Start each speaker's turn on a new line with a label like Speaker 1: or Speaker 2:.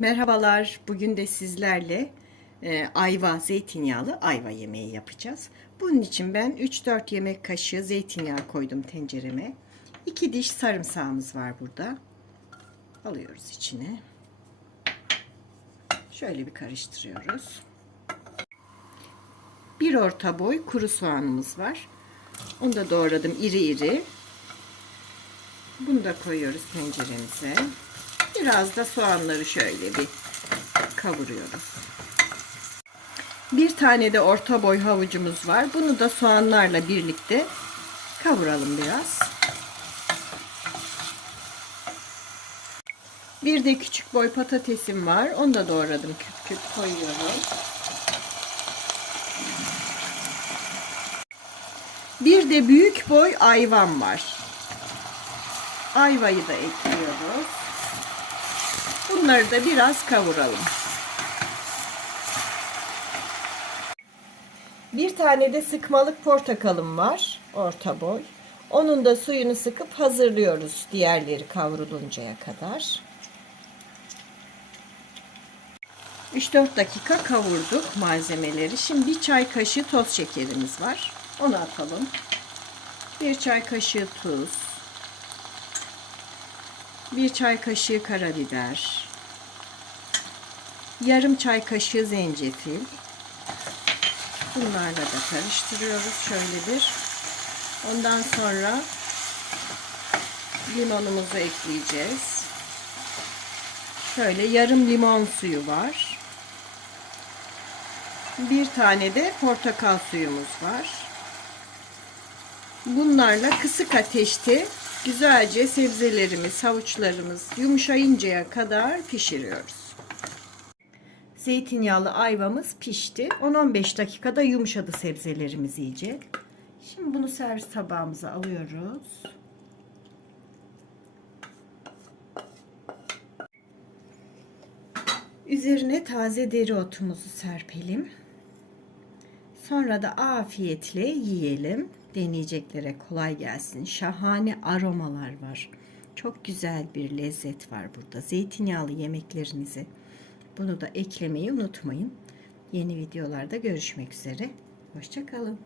Speaker 1: Merhabalar. Bugün de sizlerle e, ayva, zeytinyağlı ayva yemeği yapacağız. Bunun için ben 3-4 yemek kaşığı zeytinyağı koydum tencereme. 2 diş sarımsağımız var burada. Alıyoruz içine. Şöyle bir karıştırıyoruz. Bir orta boy kuru soğanımız var. Onu da doğradım iri iri. Bunu da koyuyoruz tenceremize. Biraz da soğanları şöyle bir kavuruyoruz. Bir tane de orta boy havucumuz var. Bunu da soğanlarla birlikte kavuralım biraz. Bir de küçük boy patatesim var. Onu da doğradım küp küp koyuyorum. Bir de büyük boy ayvam var. Ayvayı da ekliyoruz. Bunları da biraz kavuralım. Bir tane de sıkmalık portakalım var. Orta boy. Onun da suyunu sıkıp hazırlıyoruz diğerleri kavruluncaya kadar. 3-4 dakika kavurduk malzemeleri. Şimdi bir çay kaşığı toz şekerimiz var. Onu atalım. Bir çay kaşığı tuz. Bir çay kaşığı karabiber. Yarım çay kaşığı zencefil. Bunlarla da karıştırıyoruz şöyle bir. Ondan sonra limonumuzu ekleyeceğiz. Şöyle yarım limon suyu var. Bir tane de portakal suyumuz var. Bunlarla kısık ateşte güzelce sebzelerimiz, havuçlarımız yumuşayıncaya kadar pişiriyoruz. Zeytinyağlı ayvamız pişti. 10-15 dakikada yumuşadı sebzelerimiz iyice. Şimdi bunu servis tabağımıza alıyoruz. Üzerine taze dereotumuzu serpelim. Sonra da afiyetle yiyelim. Deneyeceklere kolay gelsin. Şahane aromalar var. Çok güzel bir lezzet var burada. Zeytinyağlı yemeklerinizi bunu da eklemeyi unutmayın. Yeni videolarda görüşmek üzere. Hoşçakalın.